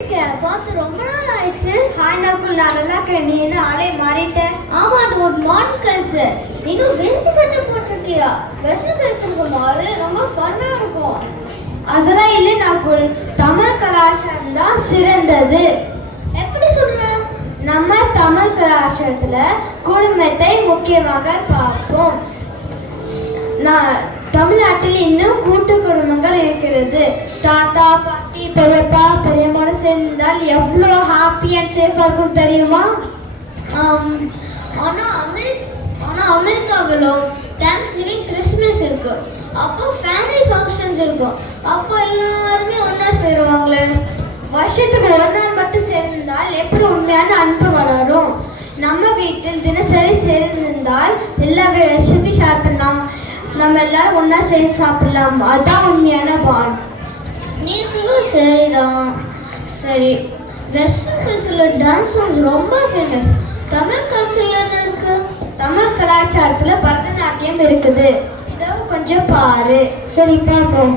பார்த்து ரொம்ப நாள் ஆயிடுச்சு. ஹாண்டாக்குள் நான் நல்லா இருக்கேன். நீ என்ன ஆளே மாறிட்ட? ஆமா, அது ஒரு மாடர்ன் கல்ச்சர். இன்னும் வேஷ்டி சட்டை போட்டிருக்கியா? வெஸ்டர்ன் கல்ச்சருக்கு மாறு ரொம்ப ஃபன்னா இருக்கும். அதெல்லாம் இல்லை நாக்குள். தமிழ் கலாச்சாரம் தான் சிறந்தது. எப்படி சொல்ற? நம்ம தமிழ் கலாச்சாரத்துல குடும்பத்தை முக்கியமாக பார்ப்போம். தமிழ்நாட்டில் இன்னும் கூட்டு குடும்பங்கள் இருக்கிறது. தாத்தா பாட்டி பெரியப்பா பெரியம்மாவோட சேர்ந்தால் எவ்வளோ ஹாப்பி அண்ட் சேஃபாக இருக்கும் தெரியுமா? ஆனா அமெரிக்காவிலோ தேங்க்ஸ் கிவிங் கிறிஸ்மஸ் இருக்கு. அப்போ ஃபேமிலி ஃபங்க்ஷன்ஸ் இருக்கும். அப்போ எல்லாருமே ஒன்றா சேருவாங்களே. வருஷத்துக்கு ஒரு நாள் மட்டும் சேர்ந்தால் எப்படி உண்மையான அன்பு வளரும்? நம்ம வீட்டில் தினசரி சேர்ந்திருந்தால் எல்லா விஷயத்தையும் ஷேர் பண்ணலாம். நம்ம எல்லாரும் ஒன்றா சேர்ந்து சாப்பிடலாம். அதுதான் உண்மையான பாண்ட். நீ சொல்ல சரிதான். சரி, வெஸ்டர்ன் கல்ச்சரில் டான்ஸ் சாங்ஸ் ரொம்ப ஃபேமஸ். தமிழ் கல்ச்சரில் என்ன இருக்கு? தமிழ் கலாச்சாரத்தில் பரதநாட்டியம் இருக்குது. இதோ கொஞ்சம் பாரு. சரி பார்ப்போம்.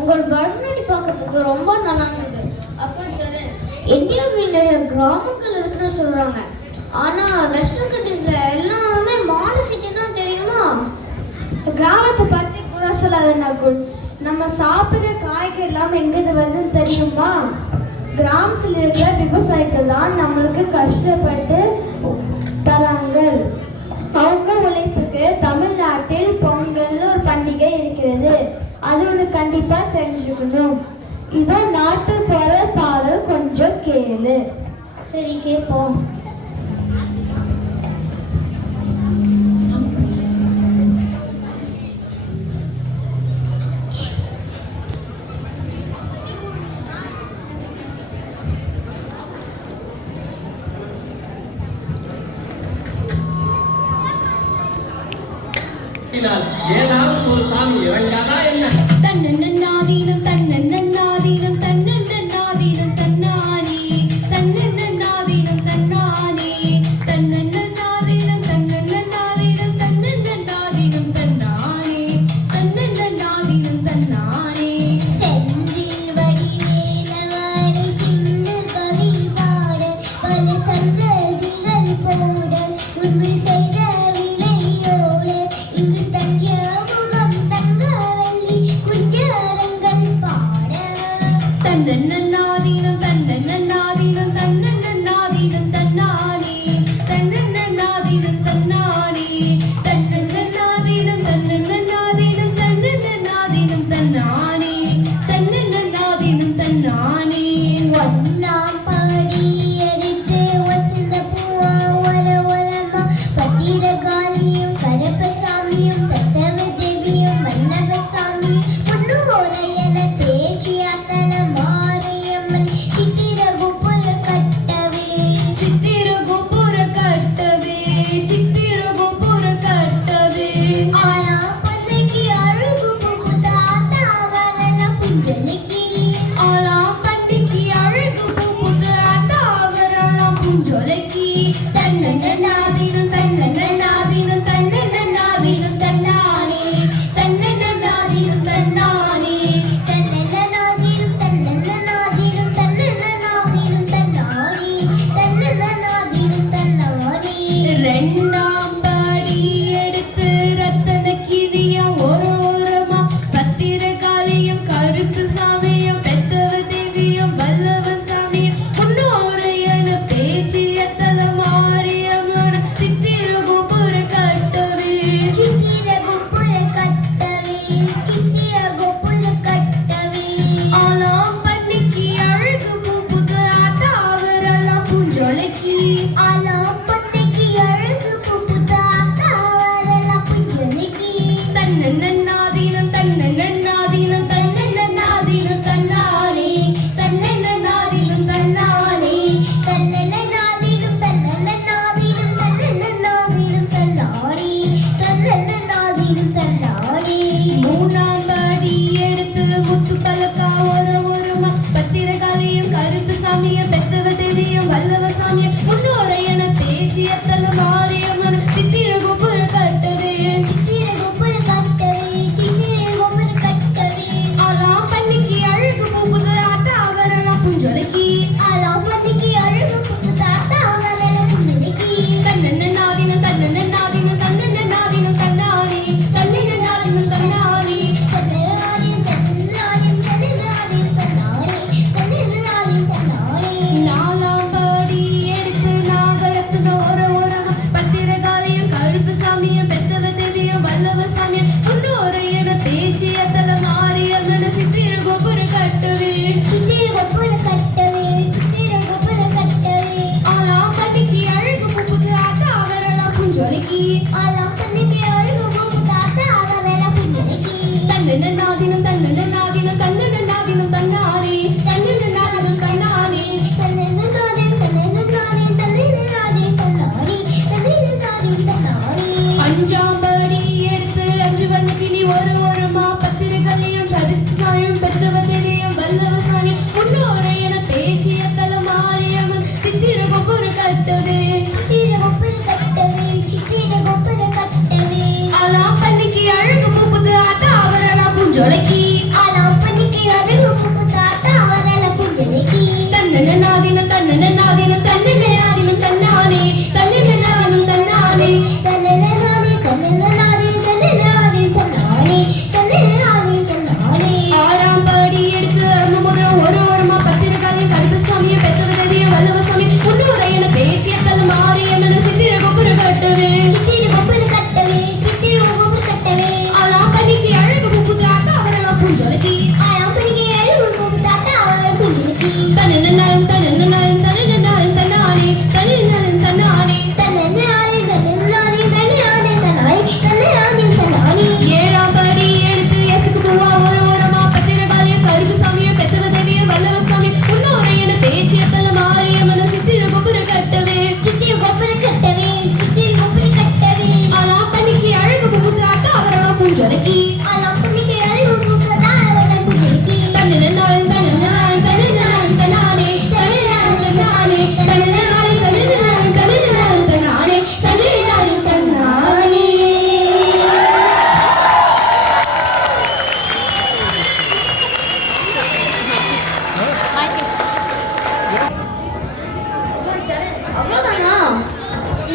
உங்கள் பரதநாட்டியம் பார்க்கறதுக்கு ரொம்ப நல்லா இருந்தது. அப்போ சரி, இந்தியாவில் நிறைய கிராமங்கள் இருக்குன்னு சொல்றாங்க. ஆனா வெஸ்டர்ன் கண்ட்ரீஸ்ல எல்லாமே மாடர்ன் சிட்டி தான் தெரியுமா? கிராமத்தை பத்தி கூட சொல்லாத நாக்குள். நம்ம சாப்பிட்ற காய்கறி எல்லாம் எங்கிருந்து வருதுன்னு தெரியுமா? கிராமத்தில் இருக்கிற விவசாயிகள் தான் நம்மளுக்கு கஷ்டப்பட்டு தராங்க. அவங்க உழைப்புக்கு தமிழ்நாட்டில் பொங்கல்னு ஒரு பண்டிகை இருக்கிறது. அது ஒன்று கண்டிப்பா தெரிஞ்சுக்கணும். இதோ நாட்டு போற பாடல் கொஞ்சம் கேளு. சரி, கேட்போம். ஏதாவது ஒரு சாமி இறங்காதா என்ன? தன்னன்னாதீனம் தன்னன்னாதீனம் தன்னன்னாதீனம் தன்னானே தன்னன்னாதீனம் தன்னானே தன்னன்னாதீனம் தன்னன்னாதீனம் தன்னன்னாதீனம் தன்னானே தன்னன்னாதீனம் தன்னானே. செந்தில் வடிவேலவரை சிந்து கவி பாட பல சங்கதிகள் போட உண்மை செய்த விளையோட இங்கு தஞ்சமுகம் தங்கவல்லி குஞ்சரங்கள் பாட. தன்னன்னாதீனம் தன்னன்னாதீனம் தன்னன்னாதீனம் தன்னானே தன்னன்னாதீனம் தன்னானே தன்னன்னாதீனம் தன்னன்னாதீனம் தன்னன்னாதீனம் தன்னானே தன்னன்னாதீனம் தன்னானே. ஒன்னாம் படி எடுத்து வசந்த பூவா வர வரமா பத்திரகாளியும் கருப்பசாமியும் பெத்தவ தேவியும் வல்லவசாமியும் முன்னோரையன பேச்சியாத்தல மாரியம்மன் சித்திர கோபுர கட்டவே. சித்திர கோபுர கட்டவே சித்திர கோபுர கட்டவே. ஆனா பன்னைக்கு அழகு புகுதாத்தா வரலாம் புஞ்சலிக்கு. ஆலாம் பண்டிக்கு அழகு பூக்குது அத்தாவரெல்லாம் புஞ்சொலைக்கு. தன்னன்னாதீனம் தன்னன்னாதீனம் தன்னன்னாதீனம் தன்னானே தன்னன்னாதீனம் தன்னானே தன்னன்னாதீனம் தன்னன்னாதீனம் தன்னன்னாதீனம் தன்னானே தன்னன்னாதீனம் தன்னானே. ரெண்டாம் படி எடுத்து ரத்தன கிரியம் ஒரு ஓரமா பத்திரகாளியும் கருப்பு சாமியும் பெத்தவ தேவியும் வல்லவ சாமியும் முன்னோரையன பேச்சியத்தல மாரியம்மன் சித்திர கோபுர கட்டவே. சித்திர கோபுர கட்டவே சித்திர கோபுர கட்டவே. ஆலாம் பண்டிக்கு அழகு பூக்குது அத்தாவரெல்லாம் புஞ்சொலைக்கு. ஆலாம் பன்னைக்கு அழகு புகுதாத்தா வரலாம் புஞ்சலிக்கு. தன்னன்னாதீனம் தன்னன்னாதீனம் தன்னன்னாதீனம் தன்னானே தன்னன்னாதீனம் தன்னானே தன்னன்னாதீனம் தன்னன்னாதீனம் தன்னன்னாதீனம் தன்னானே தன்னன்னாதீனம் தன்னானே. மூணாம் படி எடுத்து முத்து பலக்கா ஒரு ஓரமா பத்திரகாளியும் கருப்பு சாமியும் பெத்தவ தேவியும் வல்லவ சாமியும் முன்னோரையன பேச்சியத்தல மாரியம்மன் சித்திர கோபுர கட்டவே. சித்திர கோபுர கட்டவே சித்திர கோபுர கட்டவே. ஆலாம் பண்டிக்கு அழகு பூக்குது அத்தாவரெல்லாம் புஞ்சொலைக்கு. ஆலாம் பன்னைக்கு அழகு புகுதாத்தா வரலாம் புஞ்சலிக்கு. தன்னன்னாதீனம் தன்னன்னாதீனம் தன்னன்னாதீனம் தன்னானே தன்னன்னாதீனம் தன்னானே. நாலாம் படி எடுத்து நாகரத்தின ஒரு ஓரமா பத்திரகாளியும் கருப்பு சாமியும் பெத்தவ தேவியும் வல்லவ சாமியும் முன்னோரையன பேச்சியத்தல மாரியம்மன் சித்திர கோபுர கட்டவே. ஆலாம் பண்டிக்கு அழகு பூக்குது அத்தாவரெல்லாம் புஞ்சொலைக்கு. தன்னன்னாதீனம் தன்னன்னாதீனம் தன்னன்னாதீனம் தன்னானே தன்னன்னாதீனம் தன்னானே. அஞ்சாம் படி எடுத்து அஞ்சு வண்ண கிளி ஒரு ஓரமா பத்திரகாளியும் கருப்பு சாமியும் பெத்தவ தேவியும் வல்லவ சாமியும் முன்னோரையன பேச்சியத்தல மாரியம்மன் சித்திர கோபுர கட்டவே. சித்திர கோபுர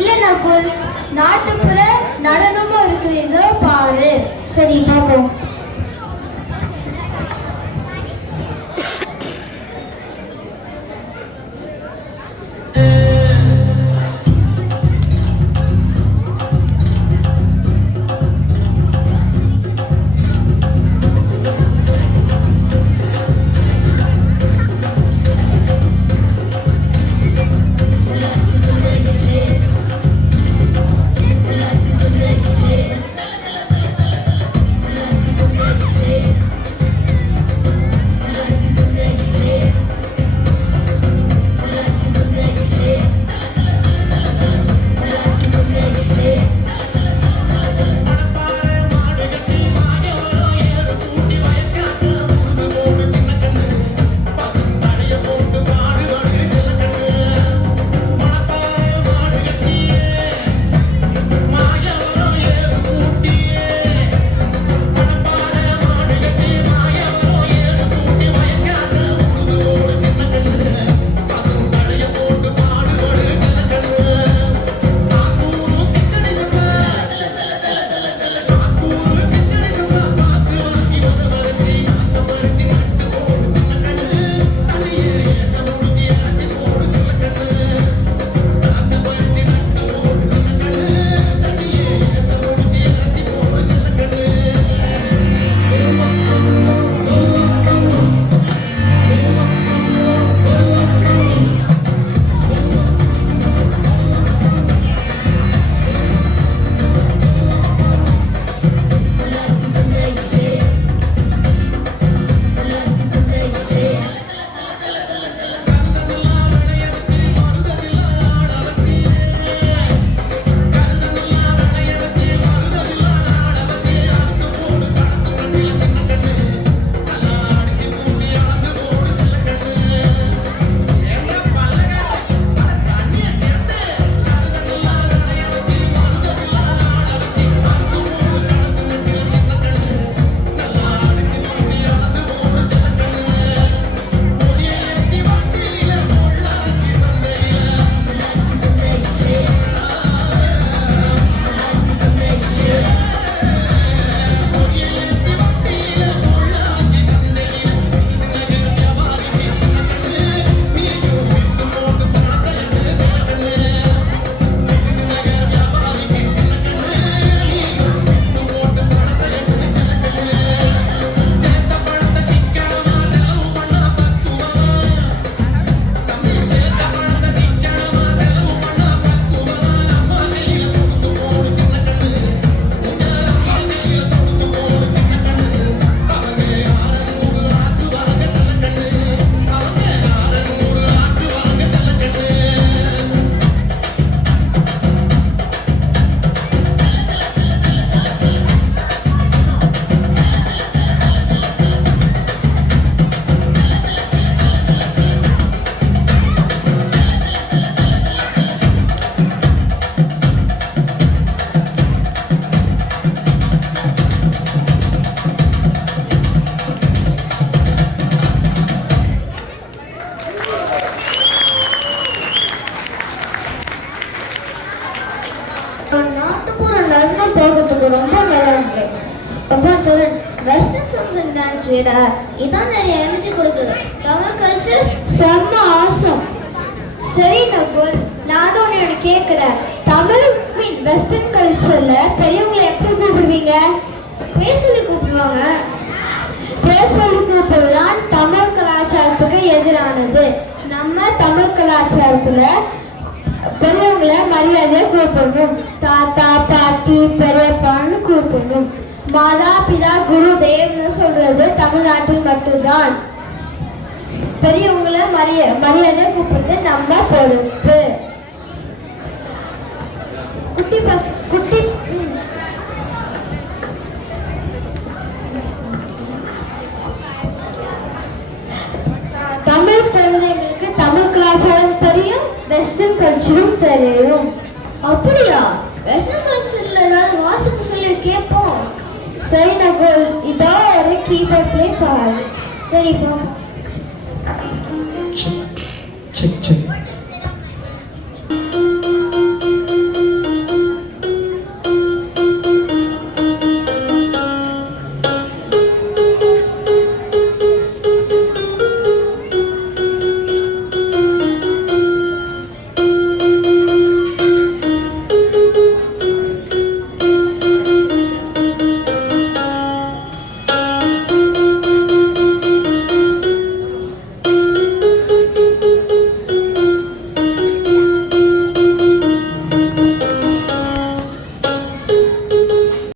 இல்லை நகுல், நாட்டுப்புற நடனமும் இருக்கிறதோ பாரு. சரி பார்ப்போம். நாட்டுப்புற நடனம் பார்க்கறதுக்கு ரொம்ப நல்லா இருக்கு. அப்பா சொல்றேன், வெஸ்டர்ன் சாங்ஸ் அண்ட் டான்ஸ் விட இதான் நிறைய எனர்ஜி கொடுக்குது. தமிழ் கல்ச்சர் செம்ம ஆசம். சரி நகுல், நானும் ஒன்று கேட்குறேன். தமிழ் வெஸ்டர்ன் கல்ச்சர்ல பெரியவங்களை எப்படி கூப்பிடுவீங்க? பேர் சொல்லி கூப்பிடுவாங்க. பேர் சொல்லி கூப்பிடலாம் தமிழ் கலாச்சாரத்துக்கு எதிரானது. நம்ம தமிழ் கலாச்சாரத்துல பெரியவங்களை மரியாதையை கூப்பிடணும். தாத்தா பாட்டி பெரியப்பான்னு கூப்பிடணும். மாதா பிதா குரு தேவ்னு சொல்றது தமிழ்நாட்டில் மட்டும்தான். பெரியவங்களை மரியாதை கூப்பிடுறது நம்ம பொறுப்பு. குட்டி தமிழ் குழந்தைங்களுக்கு தமிழ் கலாச்சாரம் தெரியும், வெஸ்டர்ன் கல்ச்சரும் தெரியும். அப்படியா? வெஸ்டர்ன் கல்ச்சர்ல ஏதாவது வாசிப்பு சொல்லி கேட்போம். சரி நகுல், இதோ ஒரு கீபோர்ட் பிளே பாரு. சரி பாப்போம். Check check